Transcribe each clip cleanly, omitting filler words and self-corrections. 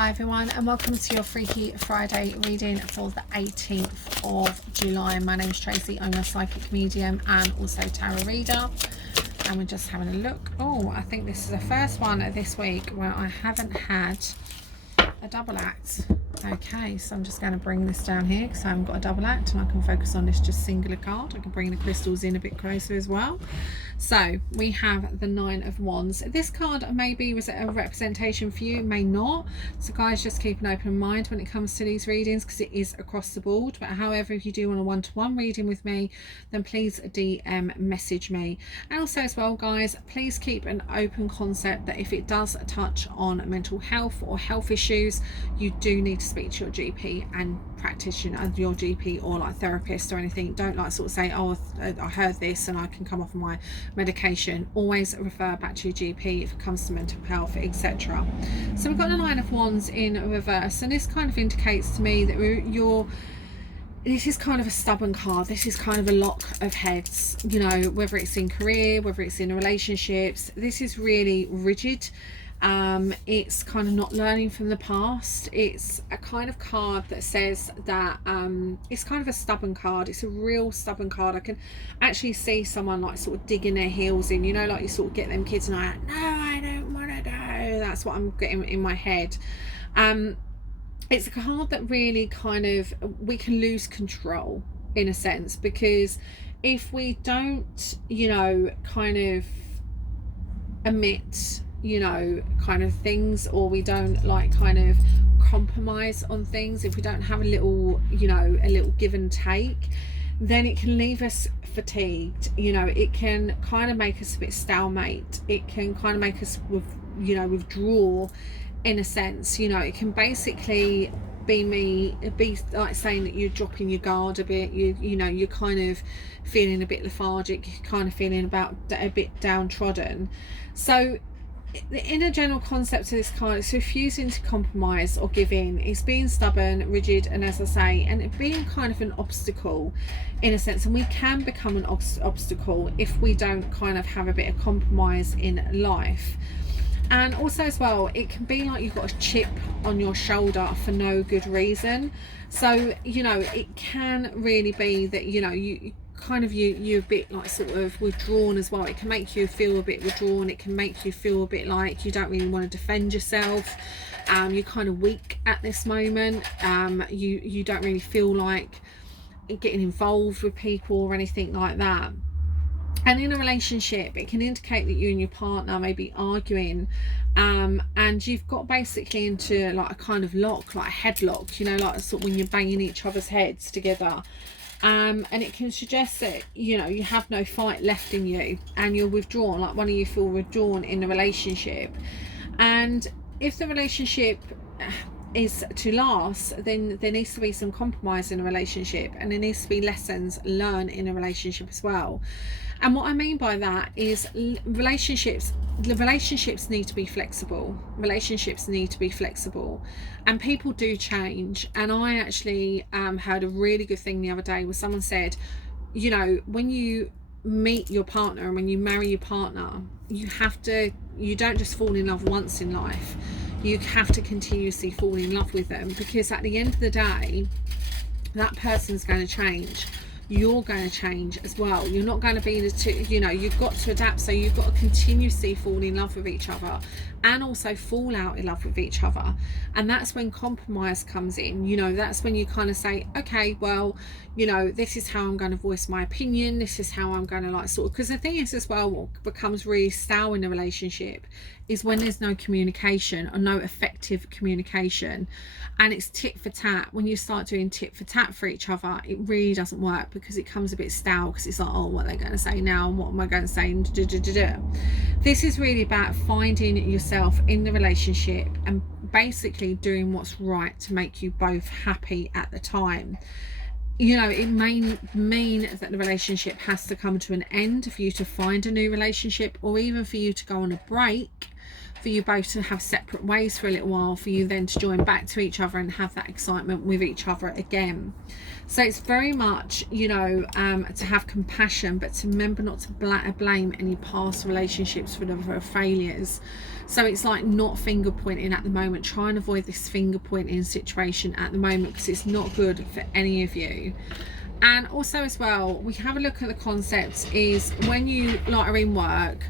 Hi everyone, and welcome to your Freaky Friday reading for the 18th of July. My name is Tracy. I'm a psychic medium and also tarot reader, and we're just having a look. Oh, I think this is the first one this week where I haven't had a double act. Okay, so I'm just going to bring this down here because I haven't got a double act and I can focus on this just singular card. I can bring the crystals in a bit closer as well. So we have the Nine of Wands. This card maybe was a representation for you, may not. So guys, just keep an open mind when it comes to these readings because it is across the board. But however, if you do want a one-to-one reading with me, then please DM message me. And also as well, guys, please keep an open concept that if it does touch on mental health or health issues, you do need to speak to your GP and practitioner, your GP or like therapist or anything. Don't like sort of say, oh, I heard this and I can come off of my medication. Always refer back to your GP if it comes to mental health, etc. So we've got the Nine of Wands in reverse, and this kind of indicates to me that this is kind of a stubborn card. This is kind of a lock of heads, you know, whether it's in career, whether it's in relationships. This is really rigid. It's kind of not learning from the past. It's a kind of card that says that it's kind of a stubborn card. It's a real stubborn card. I can actually see someone like sort of digging their heels in, you know, like you sort of get them kids and I like, no, I don't want to go. That's what I'm getting in my head. It's a card that really kind of, we can lose control in a sense, because if we don't, you know, kind of admit, you know, kind of things, or we don't like kind of compromise on things, if we don't have a little, you know, a little give and take, then it can leave us fatigued. You know, it can kind of make us a bit stalemate. It can kind of make us withdraw in a sense. You know, it can basically be like saying that you're dropping your guard a bit. You know, you're kind of feeling a bit lethargic, you're kind of feeling about a bit downtrodden. So the inner general concept of this card is refusing to compromise or give in. It's being stubborn, rigid, and as I say, and it being kind of an obstacle in a sense. And we can become an obstacle if we don't kind of have a bit of compromise in life. And also as well, it can be like you've got a chip on your shoulder for no good reason. So, you know, it can really be that, you know, you're a bit like sort of withdrawn as well. It can make you feel a bit withdrawn. It can make you feel a bit like you don't really want to defend yourself. You're kind of weak at this moment. You don't really feel like getting involved with people or anything like that. And in a relationship, it can indicate that you and your partner may be arguing, and you've got basically into like a kind of lock, like a headlock, you know, like sort of when you're banging each other's heads together. And it can suggest that, you know, you have no fight left in you and you're withdrawn, like one of you feel withdrawn in the relationship. And if the relationship is to last, then there needs to be some compromise in a relationship, and there needs to be lessons learned in a relationship as well. And what I mean by that is relationships need to be flexible. Relationships need to be flexible, and people do change. And I actually heard a really good thing the other day where someone said, you know, when you meet your partner and when you marry your partner, you don't just fall in love once in life. You have to continuously fall in love with them, because at the end of the day, that person's going to change. You're going to change as well. You're not going to be the two, you know, you've got to adapt. So you've got to continuously fall in love with each other and also fall out in love with each other. And that's when compromise comes in. You know, that's when you kind of say, okay, well, you know, this is how I'm going to voice my opinion. This is how I'm going to like sort of, because the thing is as well, what becomes really stale in a relationship is when there's no communication or no effective communication, and it's tit for tat. When you start doing tit for tat for each other, it really doesn't work, because it comes a bit stale, because it's like, oh, what are they going to say now, and what am I going to say? This is really about finding yourself in the relationship and basically doing what's right to make you both happy at the time. You know, it may mean that the relationship has to come to an end for you to find a new relationship, or even for you to go on a break for you both to have separate ways for a little while, for you then to join back to each other and have that excitement with each other again. So it's very much, you know, to have compassion, but to remember not to blame any past relationships for the failures. So it's like not finger pointing at the moment. Try and avoid this finger pointing situation at the moment, because it's not good for any of you. And also as well, we have a look at the concepts is when you like are in work,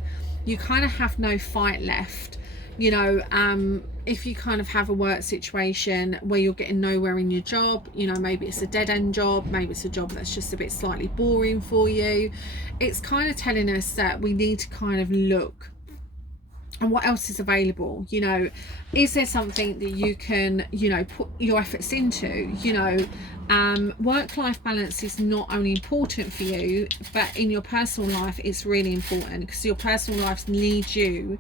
you kind of have no fight left. You know, if you kind of have a work situation where you're getting nowhere in your job, you know, maybe it's a dead-end job, maybe it's a job that's just a bit slightly boring for you, it's kind of telling us that we need to kind of look and what else is available. You know, is there something that you can, you know, put your efforts into? You know, work-life balance is not only important for you, but in your personal life it's really important, because your personal life needs you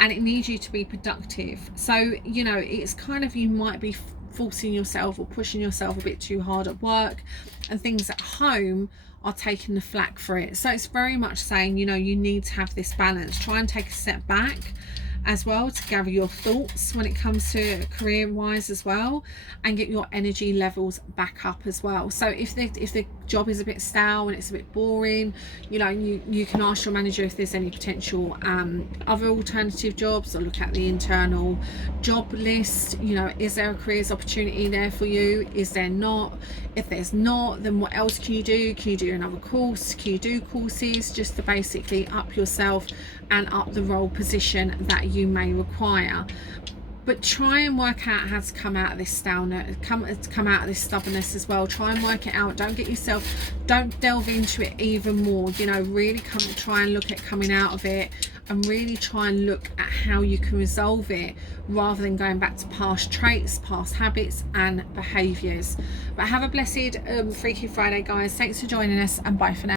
and it needs you to be productive. So, you know, it's kind of, you might be forcing yourself or pushing yourself a bit too hard at work, and things at home are taking the flack for it. So it's very much saying, you know, you need to have this balance. Try and take a step back as well to gather your thoughts when it comes to career wise as well, and get your energy levels back up as well. So if the job is a bit stale and it's a bit boring, you know, you can ask your manager if there's any potential other alternative jobs, or look at the internal job list. You know, is there a careers opportunity there for you? Is there not? If there's not, then what else can you do? Can you do another course? Can you do courses just to basically up yourself and up the role position that you may require? But try and work out how to come out of this staleness, come out of this stubbornness as well. Try and work it out. Don't delve into it even more. You know, really try and look at coming out of it, and really try and look at how you can resolve it, rather than going back to past traits, past habits and behaviours. But have a blessed Freaky Friday, guys. Thanks for joining us, and bye for now.